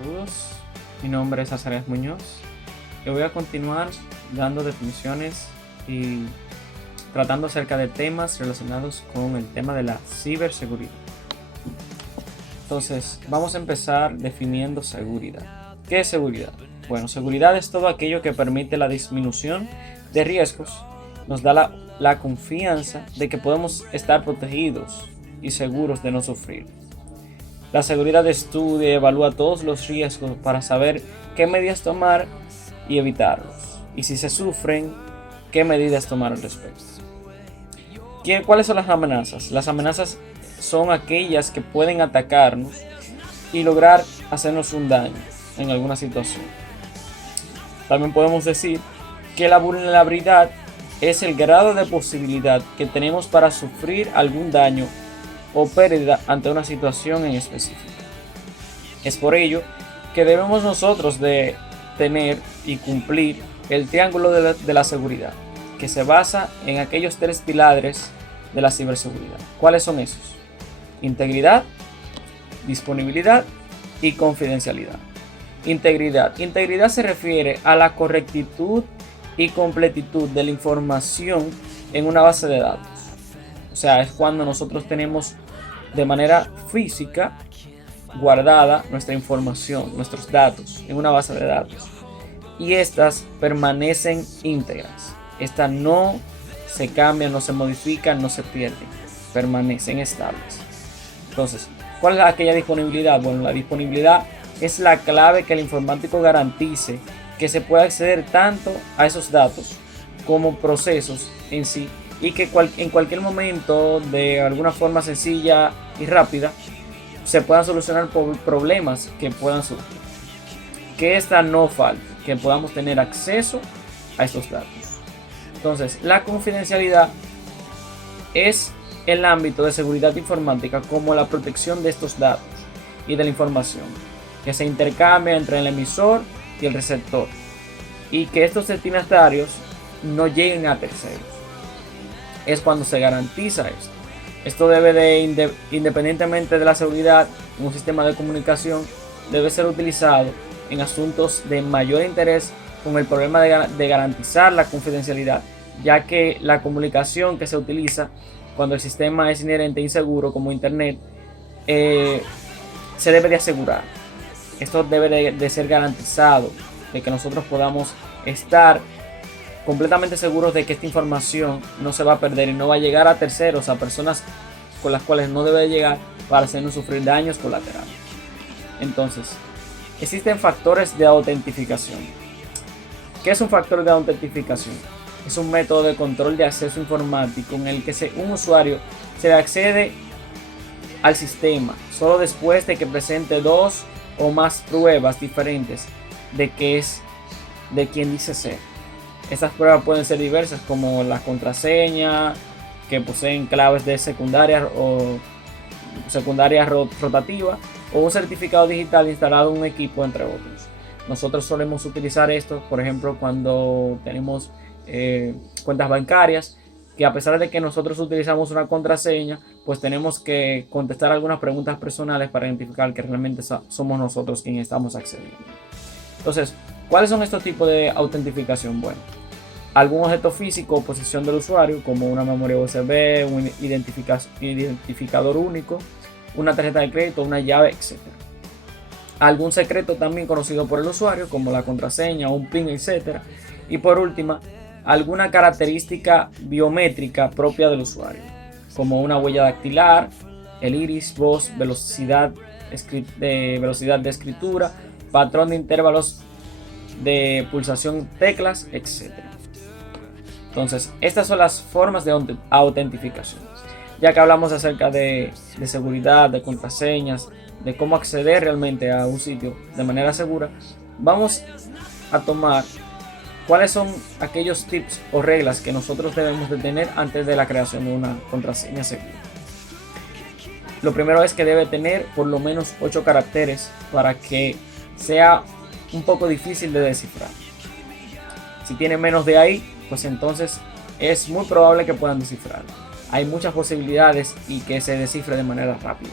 Saludos, mi nombre es Azarías Muñoz y voy a continuar dando definiciones y tratando acerca de temas relacionados con el tema de la ciberseguridad. Entonces, vamos a empezar definiendo seguridad. ¿Qué es seguridad? Bueno, seguridad es todo aquello que permite la disminución de riesgos, nos da la confianza de que podemos estar protegidos y seguros de no sufrir. La seguridad estudia y evalúa todos los riesgos para saber qué medidas tomar y evitarlos. Y si se sufren, qué medidas tomar al respecto. ¿Cuáles son las amenazas? Las amenazas son aquellas que pueden atacarnos y lograr hacernos un daño en alguna situación. También podemos decir que la vulnerabilidad es el grado de posibilidad que tenemos para sufrir algún daño o pérdida ante una situación en específico. Es por ello que debemos nosotros de tener y cumplir el triángulo de la seguridad, que se basa en aquellos tres pilares de la ciberseguridad. ¿Cuáles son esos? Integridad, disponibilidad y confidencialidad. Integridad. Integridad se refiere a la correctitud y completitud de la información en una base de datos. O sea, es cuando nosotros tenemos de manera física guardada nuestra información, nuestros datos en una base de datos. Y estas permanecen íntegras. Estas no se cambian, no se modifican, no se pierden. Permanecen estables. Entonces, ¿cuál es aquella disponibilidad? Bueno, la disponibilidad es la clave que el informático garantice que se pueda acceder tanto a esos datos como procesos en sí, y que en cualquier momento, de alguna forma sencilla y rápida, se puedan solucionar problemas que puedan surgir. Que esta no falte, que podamos tener acceso a estos datos. Entonces, la confidencialidad es el ámbito de seguridad informática como la protección de estos datos y de la información que se intercambia entre el emisor y el receptor, y que estos destinatarios no lleguen a terceros. Es cuando se garantiza esto. Esto debe de, independientemente de la seguridad, un sistema de comunicación debe ser utilizado en asuntos de mayor interés con el problema de garantizar la confidencialidad, ya que la comunicación que se utiliza cuando el sistema es inherente e inseguro como Internet, se debe de asegurar. Esto debe de ser garantizado, de que nosotros podamos estar completamente seguros de que esta información no se va a perder y no va a llegar a terceros, a personas con las cuales no debe llegar, para hacernos sufrir daños colaterales. Entonces, existen factores de autentificación. ¿Qué es un factor de autentificación? Es un método de control de acceso informático en el que un usuario se accede al sistema solo después de que presente dos o más pruebas diferentes de quién dice ser. Estas pruebas pueden ser diversas, como la contraseña, que poseen claves de secundaria o secundaria rotativa, o un certificado digital instalado en un equipo, entre otros. Nosotros solemos utilizar esto, por ejemplo, cuando tenemos cuentas bancarias, que a pesar de que nosotros utilizamos una contraseña, pues tenemos que contestar algunas preguntas personales para identificar que realmente somos nosotros quienes estamos accediendo. Entonces, ¿cuáles son estos tipos de autentificación? Bueno, algún objeto físico o posesión del usuario, como una memoria USB, un identificador único, una tarjeta de crédito, una llave, etc. Algún secreto también conocido por el usuario, como la contraseña, un PIN, etc. Y por último, alguna característica biométrica propia del usuario, como una huella dactilar, el iris, voz, velocidad de escritura, patrón de intervalos de pulsación, teclas, etc. Entonces, estas son las formas de autentificación. Ya que hablamos acerca de seguridad, de contraseñas, de cómo acceder realmente a un sitio de manera segura, vamos a tomar cuáles son aquellos tips o reglas que nosotros debemos de tener antes de la creación de una contraseña segura. Lo primero es que debe tener por lo menos 8 caracteres para que sea un poco difícil de descifrar. Si tiene menos de ahí, pues entonces es muy probable que puedan descifrar. Hay muchas posibilidades y que se descifre de manera rápida.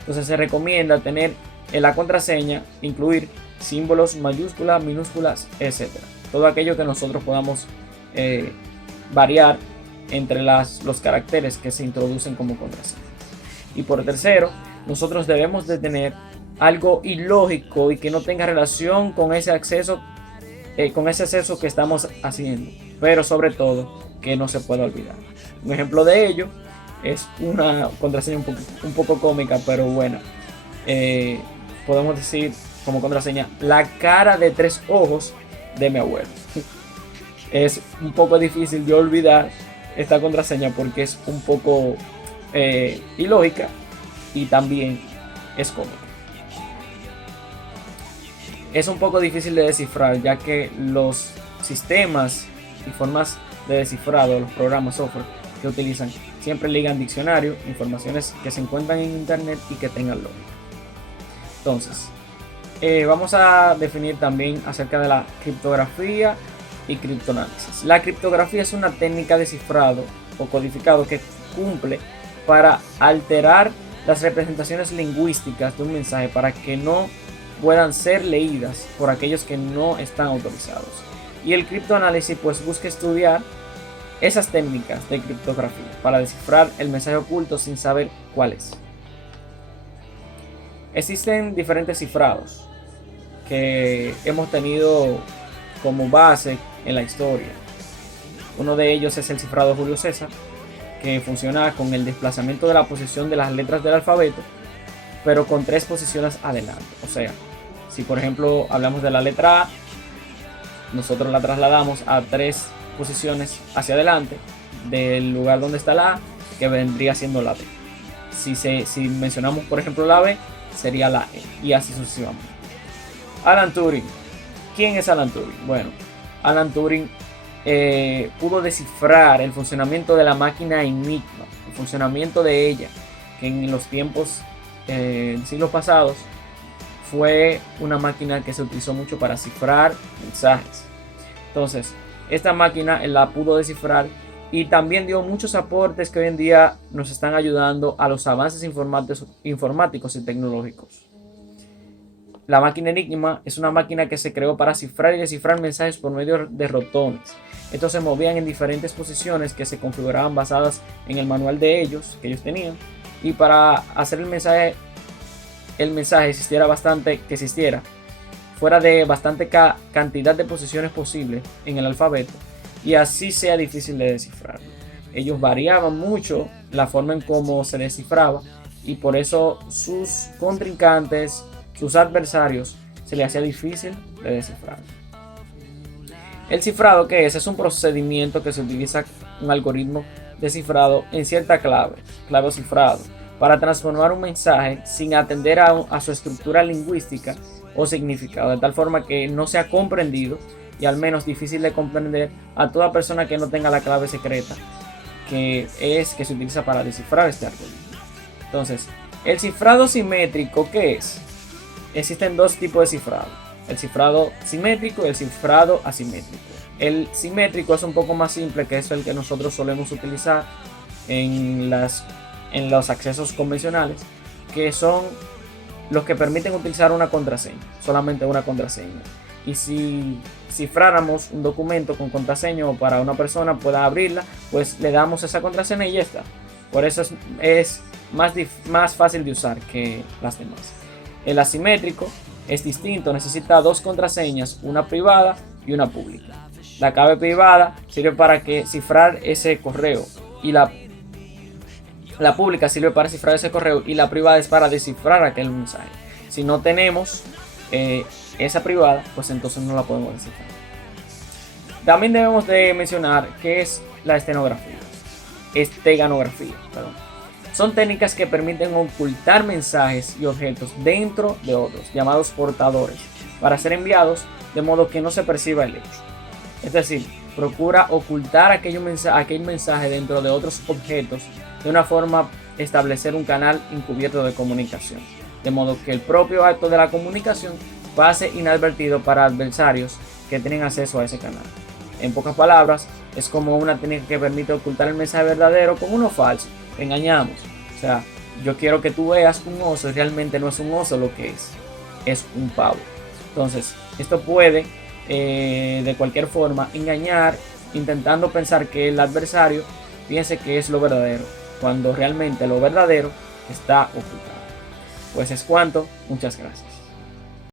Entonces se recomienda tener en la contraseña incluir símbolos, mayúsculas, minúsculas, etcétera. Todo aquello que nosotros podamos variar entre los caracteres que se introducen como contraseña. Y por tercero, nosotros debemos de tener algo ilógico y que no tenga relación con ese acceso que estamos haciendo, pero sobre todo que no se pueda olvidar. Un ejemplo de ello es una contraseña un poco cómica, pero buena. Podemos decir como contraseña la cara de 3 ojos de mi abuelo. Es un poco difícil de olvidar esta contraseña porque es un poco ilógica y también es cómica. Es un poco difícil de descifrar, ya que los sistemas y formas de descifrado, los programas software que utilizan, siempre ligan diccionario, informaciones que se encuentran en internet y que tengan lógica. Entonces, vamos a definir también acerca de la criptografía y criptoanálisis. La criptografía es una técnica de cifrado o codificado que cumple para alterar las representaciones lingüísticas de un mensaje para que no puedan ser leídas por aquellos que no están autorizados. Y el criptoanálisis pues busca estudiar esas técnicas de criptografía para descifrar el mensaje oculto sin saber cuál es. Existen diferentes cifrados que hemos tenido como base en la historia. Uno de ellos es el cifrado de Julio César, que funciona con el desplazamiento de la posición de las letras del alfabeto, pero con 3 posiciones adelante. O sea, si por ejemplo hablamos de la letra A, nosotros la trasladamos a 3 posiciones hacia adelante del lugar donde está la A, que vendría siendo la B. Si mencionamos por ejemplo la B, sería la E, y así sucesivamente. Alan Turing. ¿Quién es Alan Turing? Bueno, Alan Turing pudo descifrar el funcionamiento de la máquina Enigma, el funcionamiento de ella, que en los tiempos siglos pasados fue una máquina que se utilizó mucho para cifrar mensajes. Entonces, esta máquina la pudo descifrar y también dio muchos aportes que hoy en día nos están ayudando a los avances informáticos y tecnológicos. La máquina Enigma es una máquina que se creó para cifrar y descifrar mensajes por medio de ratones. Estos se movían en diferentes posiciones que se configuraban basadas en el manual de ellos, que ellos tenían, y para hacer el mensaje existiera fuera de bastante cantidad de posiciones posibles en el alfabeto y así sea difícil de descifrar. Ellos variaban mucho la forma en cómo se descifraba y por eso sus contrincantes, sus adversarios, se les hacía difícil de descifrar. El cifrado, ¿qué es? Es un procedimiento que se utiliza un algoritmo de cifrado en cierta clave o cifrado, para transformar un mensaje sin atender a su estructura lingüística o significado, de tal forma que no sea comprendido y al menos difícil de comprender a toda persona que no tenga la clave secreta que se utiliza para descifrar este algoritmo. Entonces, el cifrado simétrico, ¿qué es? Existen 2 tipos de cifrado: el cifrado simétrico y el cifrado asimétrico. El simétrico es un poco más simple, que es el que nosotros solemos utilizar en los accesos convencionales, que son los que permiten utilizar una contraseña, solamente una contraseña. Y si cifráramos un documento con contraseña o para una persona pueda abrirla, pues le damos esa contraseña y ya está. Por eso es más fácil de usar que las demás. El asimétrico es distinto, necesita 2 contraseñas, una privada y una pública. La clave privada sirve para cifrar ese correo y la pública sirve para cifrar ese correo y la privada es para descifrar aquel mensaje. Si no tenemos esa privada, pues entonces no la podemos descifrar. También debemos de mencionar qué es la esteganografía. Son técnicas que permiten ocultar mensajes y objetos dentro de otros, llamados portadores, para ser enviados de modo que no se perciba el hecho. Es decir, procura ocultar aquel mensaje dentro de otros objetos de una forma establecer un canal encubierto de comunicación, de modo que el propio acto de la comunicación pase inadvertido para adversarios que tienen acceso a ese canal. En pocas palabras, es como una técnica que permite ocultar el mensaje verdadero con uno falso. Engañamos. O sea, yo quiero que tú veas un oso y realmente no es un oso lo que es un pavo. Entonces, esto puede de cualquier forma engañar, intentando pensar que el adversario piense que es lo verdadero, cuando realmente lo verdadero está ocultado. Pues es cuanto, muchas gracias.